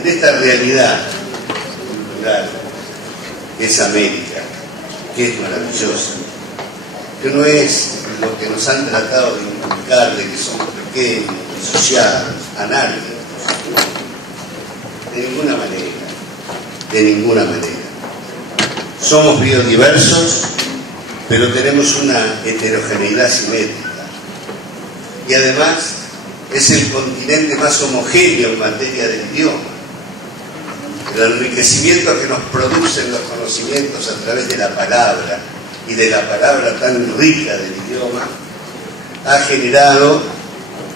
en esta realidad cultural que es América, que es maravillosa, que no es lo que nos han tratado de inculcar, de que somos pequeños, disociados, anárquicos. De ninguna manera, de ninguna manera. Somos biodiversos, pero tenemos una heterogeneidad simétrica. Y además es el continente más homogéneo en materia de idioma. El enriquecimiento que nos producen los conocimientos a través de la palabra, y de la palabra tan rica del idioma, ha generado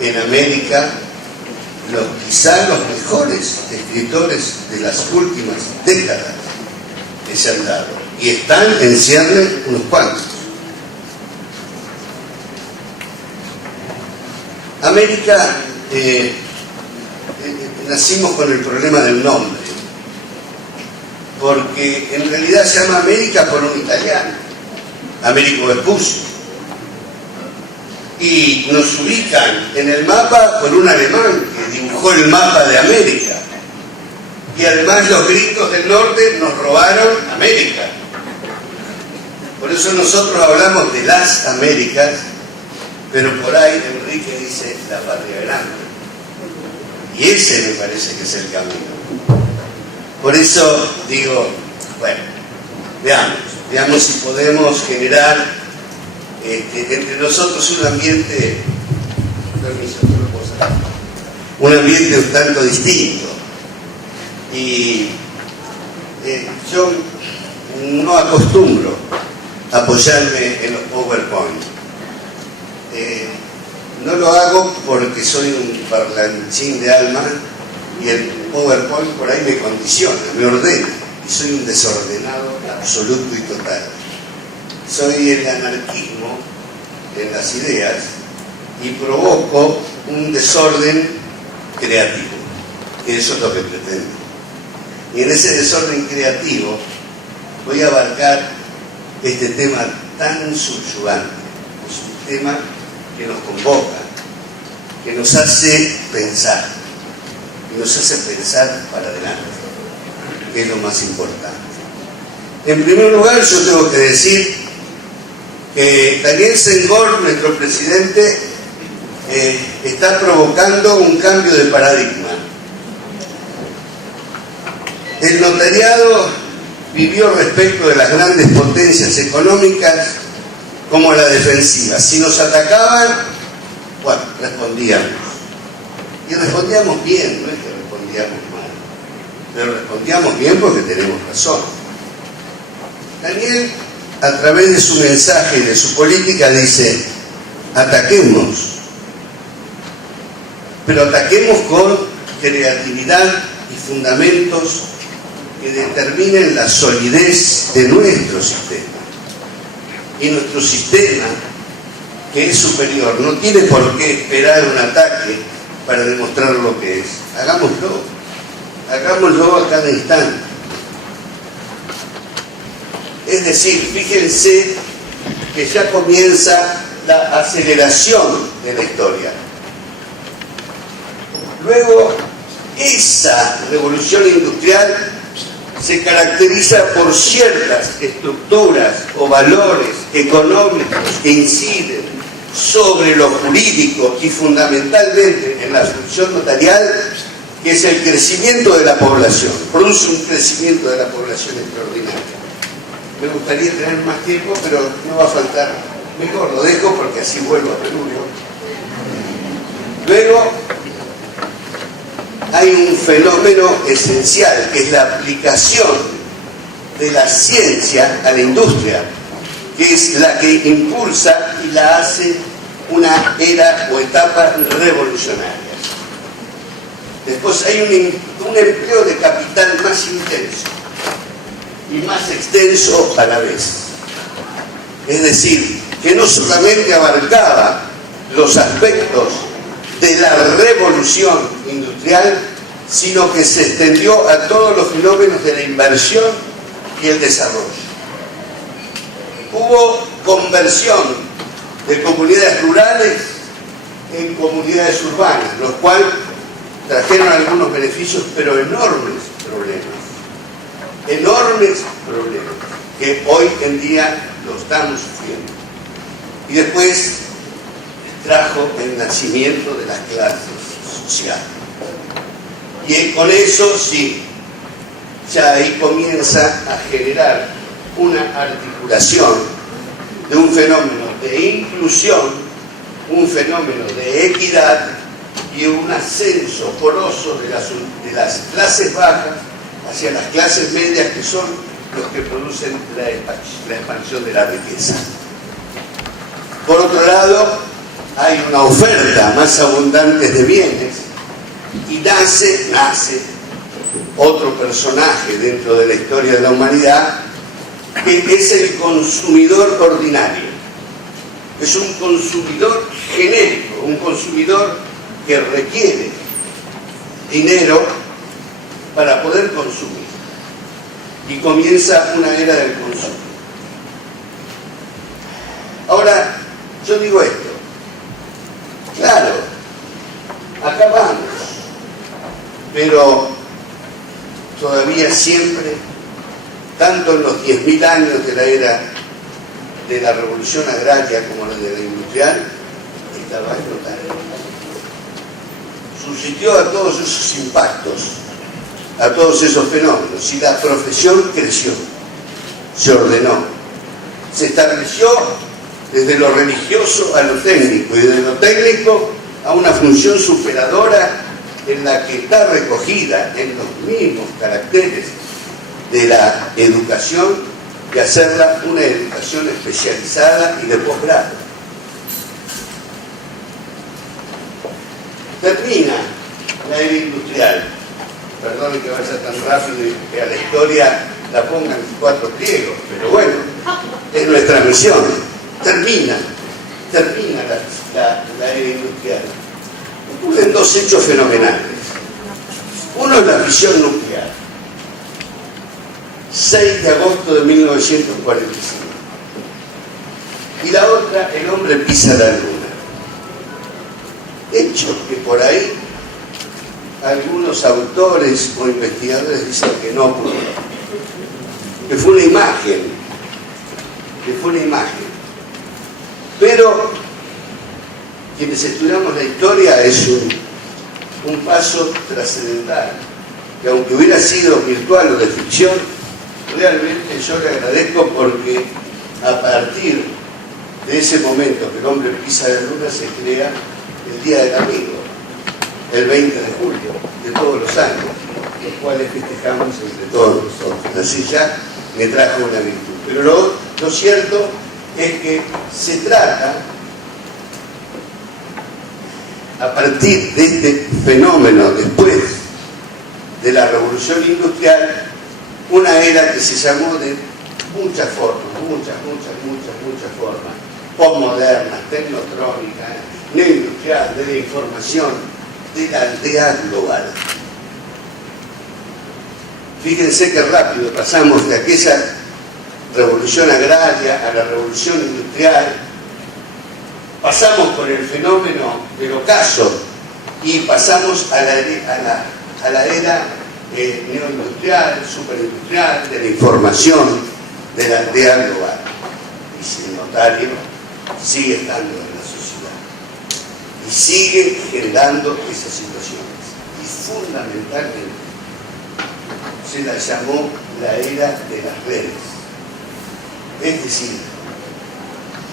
en América quizá los mejores escritores de las últimas décadas que se han dado. Y están en cierre unos cuantos. América, nacimos con el problema del nombre, porque en realidad se llama América por un italiano, Américo Vespucci, y nos ubican en el mapa por un alemán que dibujó el mapa de América, y además los gringos del norte nos robaron América. Por eso nosotros hablamos de las Américas, pero por ahí Enrique dice la patria grande, y ese me parece que es el camino. Por eso digo, bueno, veamos si podemos generar entre nosotros un ambiente, un ambiente un tanto distinto. Y yo no acostumbro a apoyarme en los PowerPoint. No lo hago porque soy un parlanchín de alma y el PowerPoint por ahí me condiciona, me ordena, y soy un desordenado absoluto y total. Soy el anarquismo en las ideas y provoco un desorden creativo, que eso es lo que pretendo. Y en ese desorden creativo voy a abarcar este tema tan subyugante, es un tema que nos convoca, que nos hace pensar, para adelante, que es lo más importante. En primer lugar, yo tengo que decir que Daniel Senghor, nuestro presidente, está provocando un cambio de paradigma. El notariado vivió respecto de las grandes potencias económicas como a la defensiva. Si nos atacaban, bueno, respondíamos. Y respondíamos bien, no es que respondíamos mal, pero respondíamos bien porque tenemos razón. Daniel, a través de su mensaje y de su política, dice: ataquemos, pero ataquemos con creatividad y fundamentos que determinen la solidez de nuestro sistema. Y nuestro sistema, que es superior, no tiene por qué esperar un ataque para demostrar lo que es. Hagámoslo a cada instante. Es decir, fíjense que ya comienza la aceleración de la historia. Luego, esa revolución industrial se caracteriza por ciertas estructuras o valores económicos que inciden sobre lo jurídico y fundamentalmente en la función notarial, que es el crecimiento de la población. Produce un crecimiento de la población extraordinario. Me gustaría tener más tiempo, pero no va a faltar. Mejor lo dejo porque así vuelvo a Perú. Luego, hay un fenómeno esencial, que es la aplicación de la ciencia a la industria, que es la que impulsa y la hace una era o etapa revolucionaria. Después hay un empleo de capital más intenso y más extenso a la vez. Es decir, que no solamente abarcaba los aspectos de la revolución industrial, sino que se extendió a todos los fenómenos de la inversión y el desarrollo. Hubo conversión de comunidades rurales en comunidades urbanas, lo cual trajeron algunos beneficios, pero enormes problemas. Enormes problemas que hoy en día lo estamos sufriendo. Y después trajo el nacimiento de las clases sociales. Y con eso sí, ya ahí comienza a generar una articulación de un fenómeno de inclusión, un fenómeno de equidad y un ascenso poroso de las clases bajas hacia las clases medias, que son los que producen la expansión de la riqueza. Por otro lado, hay una oferta más abundante de bienes y nace otro personaje dentro de la historia de la humanidad, que es el consumidor ordinario. Es un consumidor genérico, un consumidor que requiere dinero para poder consumir. Y comienza una era del consumo. Ahora, yo digo esto. Claro, acá vamos, pero todavía siempre, tanto en los 10.000 años de la era de la revolución agraria como la de la industrial, estaba el notario. Subsistió a todos esos impactos, a todos esos fenómenos, y la profesión creció, se ordenó, se estableció desde lo religioso a lo técnico, y desde lo técnico a una función superadora en la que está recogida en los mismos caracteres de la educación, de hacerla una educación especializada y de posgrado. Termina la era industrial. Perdón que vaya tan rápido y que a la historia la pongan 4 pliegos, pero bueno, es nuestra misión. Termina la era industrial. Ocurren 2 hechos fenomenales. Uno es la fisión nuclear, 6 de agosto de 1945. Y la otra, el hombre pisa la luna. Hecho que por ahí algunos autores o investigadores dicen que no ocurrió, que fue una imagen. Pero quienes estudiamos la historia es un paso trascendental, que aunque hubiera sido virtual o de ficción, realmente yo le agradezco, porque a partir de ese momento que el hombre pisa la luna se crea el Día del Amigo, el 20 de julio de todos los años, los cuales festejamos entre todos nosotros. Así ya me trajo una virtud. Pero lo cierto es que se trata, a partir de este fenómeno, después de la revolución industrial, una era que se llamó de muchas formas, muchas formas, postmodernas, tecnotrónicas, neoindustrial, de la información, de la aldea global. Fíjense qué rápido pasamos de aquella revolución agraria a la revolución industrial. Pasamos por el fenómeno del ocaso y pasamos a la era neoindustrial, superindustrial, de la información, de la aldea global. Y si el notario sigue estando en la sociedad y sigue generando esas situaciones. Y fundamentalmente se la llamó la era de las redes. Es decir,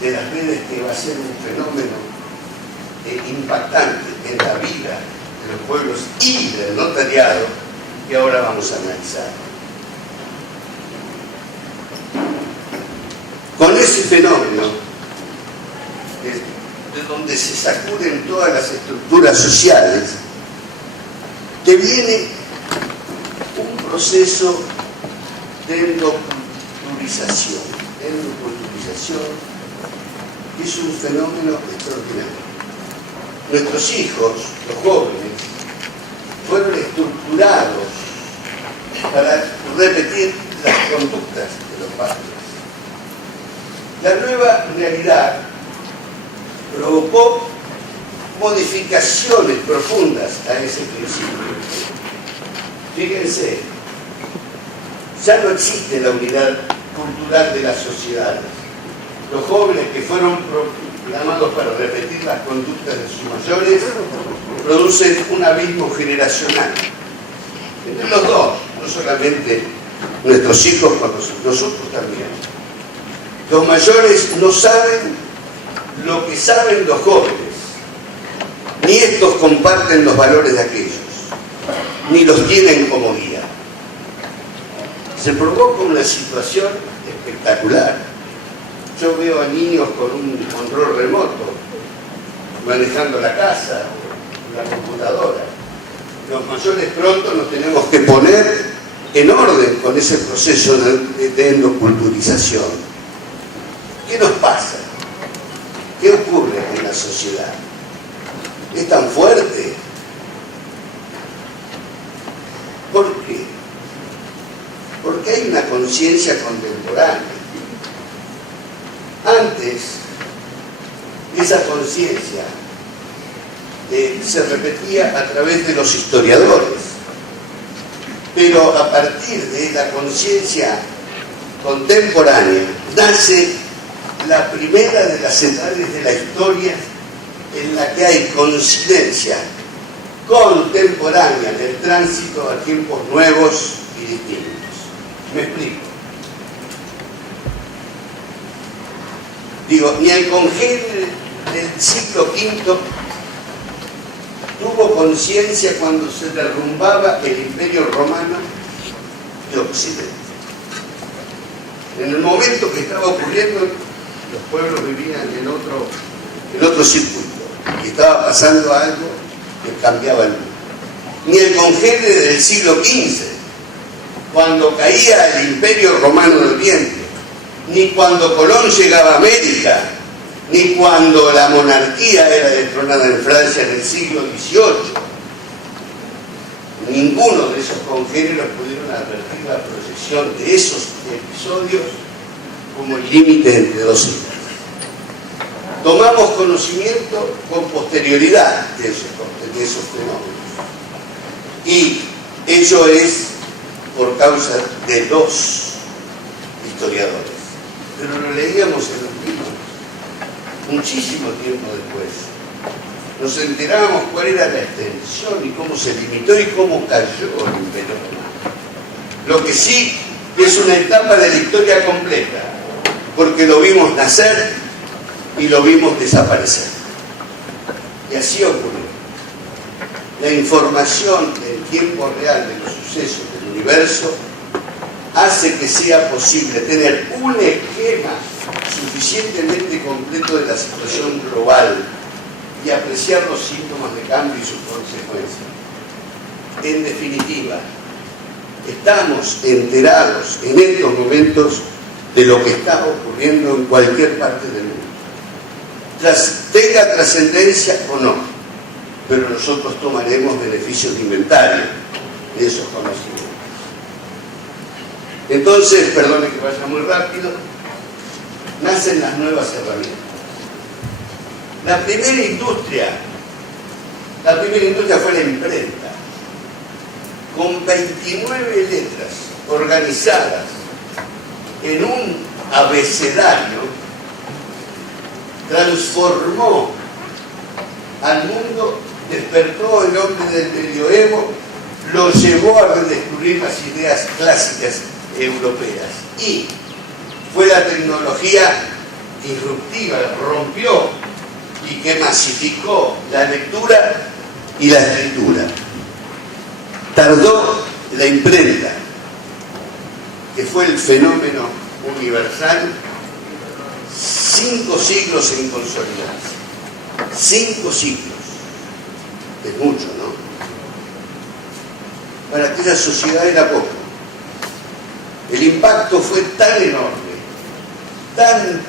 de las redes, que va a ser un fenómeno impactante en la vida de los pueblos y del notariado, que ahora vamos a analizar. Con ese fenómeno, de donde se sacuden todas las estructuras sociales, que viene un proceso de endoculturización, que es un fenómeno extraordinario. Nuestros hijos, los jóvenes, fueron estructurados para repetir las conductas de los padres. La nueva realidad provocó modificaciones profundas a ese principio. Fíjense, ya no existe la unidad cultural de las sociedades. Los jóvenes que fueron programados para repetir las conductas de sus mayores producen un abismo generacional entre los dos, no solamente nuestros hijos con nosotros también. Los mayores no saben lo que saben los jóvenes, ni estos comparten los valores de aquellos, ni los tienen como guía. Se provoca una situación espectacular. Yo veo a niños con un control remoto, manejando la casa, la computadora. Los mayores pronto nos tenemos que poner en orden con ese proceso de endoculturización. ¿Qué nos pasa? ¿Qué ocurre en la sociedad? ¿Es tan fuerte? ¿Por qué? Porque hay una conciencia contemporánea. Antes, esa conciencia se repetía a través de los historiadores, pero a partir de la conciencia contemporánea nace la primera de las edades de la historia en la que hay coincidencia contemporánea del tránsito a tiempos nuevos y distintos. Me explico. Digo, ni el congénere del siglo V tuvo conciencia cuando se derrumbaba el Imperio Romano de Occidente. En el momento que estaba ocurriendo, los pueblos vivían en otro circuito y estaba pasando algo que cambiaba el mundo. Ni el congénere del siglo XV, cuando caía el Imperio Romano de Oriente, ni cuando Colón llegaba a América, ni cuando la monarquía era destronada en Francia en el siglo XVIII. Ninguno de esos congéneros pudieron advertir la proyección de esos episodios como el límite entre dos siglos. Tomamos conocimiento con posterioridad de esos fenómenos. Y ello es por causa de dos historiadores. Pero lo leíamos en los libros muchísimo tiempo después. Nos enterábamos cuál era la extensión y cómo se limitó y cómo cayó el Imperio Romano. Lo que sí es una etapa de la historia completa, porque lo vimos nacer y lo vimos desaparecer. Y así ocurrió. La información en tiempo real de los sucesos del universo hace que sea posible tener un esquema suficientemente completo de la situación global y apreciar los síntomas de cambio y sus consecuencias. En definitiva, estamos enterados en estos momentos de lo que está ocurriendo en cualquier parte del mundo. Tenga trascendencia o no, pero nosotros tomaremos beneficios de inventario de esos conocimientos. Entonces, perdone que vaya muy rápido, nacen las nuevas herramientas. La primera industria fue la imprenta, con 29 letras organizadas en un abecedario, transformó al mundo, despertó el hombre del medioevo, lo llevó a redescubrir las ideas clásicas europeas y fue la tecnología disruptiva, rompió y que masificó la lectura y la escritura. Tardó la imprenta, que fue el fenómeno universal, 5 siglos en consolidarse. 5 siglos. Es mucho, ¿no? Para aquella sociedad era poco. El impacto fue tan enorme, tan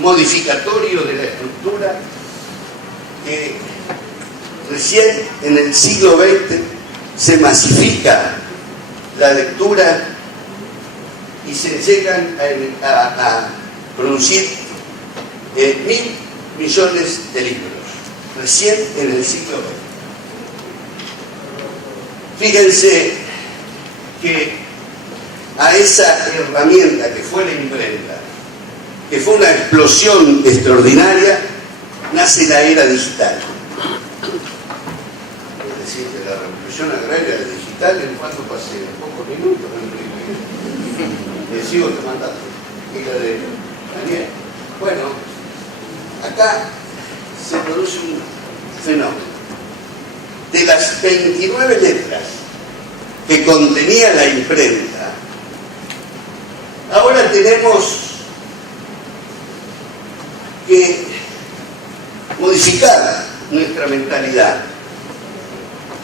modificatorio de la estructura, que recién en el siglo XX se masifica la lectura y se llegan a producir millones de libros, recién en el siglo XX. Fíjense que a esa herramienta que fue la imprenta, que fue una explosión extraordinaria, nace la era digital. Es decir, que la revolución agraria digital, ¿en cuánto pasé? En pocos minutos. Le sigo tomando. Y la de Daniel. Bueno, acá se produce un fenómeno. De las 29 letras que contenía la imprenta, ahora tenemos que modificar nuestra mentalidad.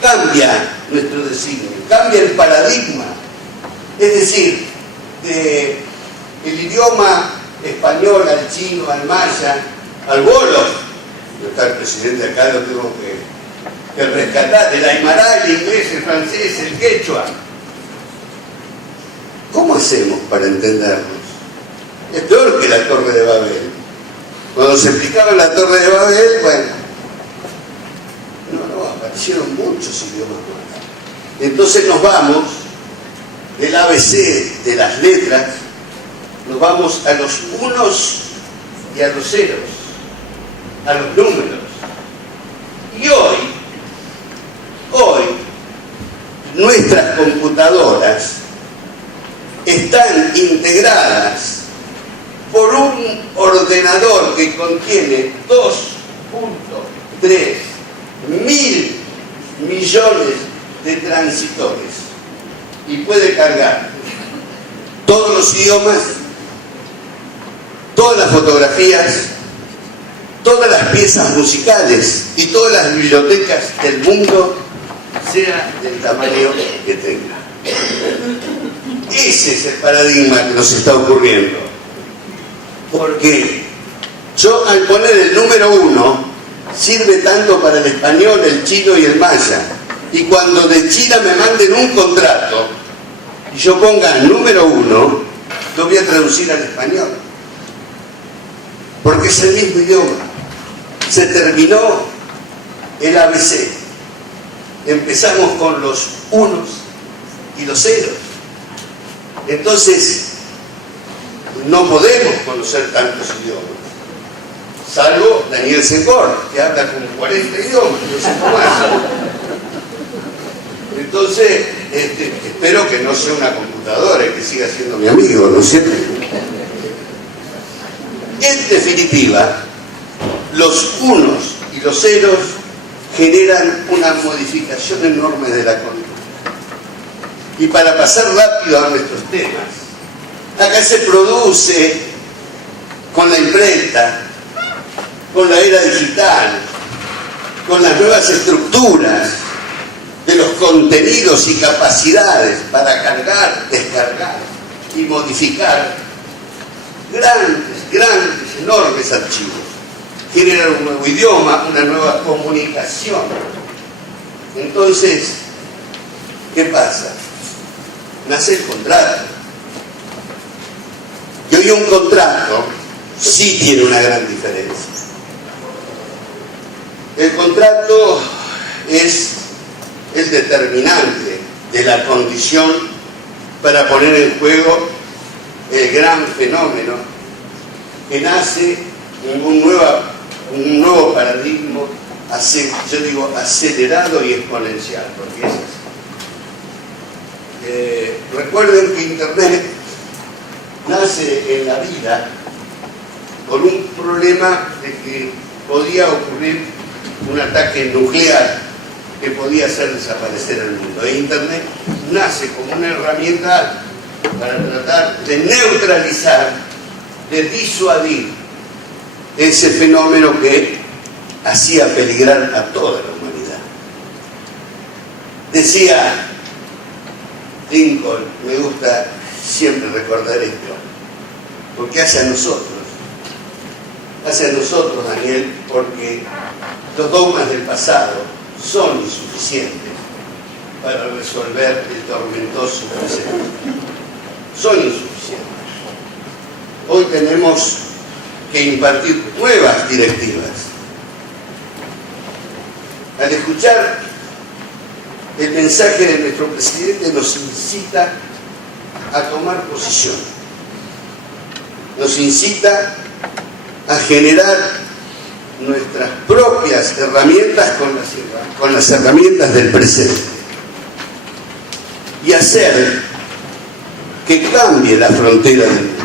Cambia nuestro designio, cambia el paradigma. Es decir, del idioma español al chino, al maya, al bolo. Yo está el presidente acá, lo tengo que rescatar, del aymara, el inglés, el francés, el quechua. ¿Cómo hacemos para entendernos? Es peor que la Torre de Babel. Cuando se explicaba la Torre de Babel, bueno, no, aparecieron muchos idiomas más. Entonces nos vamos del ABC de las letras, nos vamos a los unos y a los ceros, a los números. Y hoy, nuestras computadoras están integradas por un ordenador que contiene 2.3 mil millones de transitores y puede cargar todos los idiomas, todas las fotografías, todas las piezas musicales y todas las bibliotecas del mundo, sea del tamaño que tenga. Ese es el paradigma que nos está ocurriendo. Porque yo, al poner el número 1, sirve tanto para el español, el chino y el maya. Y cuando de China me manden un contrato y yo ponga el número 1, lo voy a traducir al español. Porque es el mismo idioma. Se terminó el ABC. Empezamos con los unos y los ceros. Entonces, no podemos conocer tantos idiomas. Salvo Daniel Sencor, que habla como 40 idiomas, no sé cómo hace. Entonces, espero que no sea una computadora y que siga siendo mi amigo, ¿no es cierto? En definitiva, los unos y los ceros generan una modificación enorme de la conducta. Y para pasar rápido a nuestros temas, acá se produce con la imprenta, con la era digital, con las nuevas estructuras de los contenidos y capacidades para cargar, descargar y modificar grandes, enormes archivos. Generan un nuevo idioma, una nueva comunicación. Entonces, ¿qué pasa? Nace el contrato. Y hoy un contrato sí tiene una gran diferencia. El contrato es el determinante de la condición para poner en juego el gran fenómeno que nace en un nuevo paradigma, yo digo acelerado y exponencial, porque es así. Recuerden que Internet nace en la vida por un problema de que podía ocurrir un ataque nuclear que podía hacer desaparecer el mundo. E Internet nace como una herramienta para tratar de neutralizar, de disuadir ese fenómeno que hacía peligrar a toda la humanidad. Decía Lincoln, me gusta siempre recordar esto, porque hace a nosotros, Daniel, porque los dogmas del pasado son insuficientes para resolver el tormentoso presente. Son insuficientes. Hoy tenemos que impartir nuevas directivas. Al escuchar el mensaje de nuestro presidente nos incita a tomar posición, nos incita a generar nuestras propias herramientas con las herramientas del presente y hacer que cambie la frontera del mundo.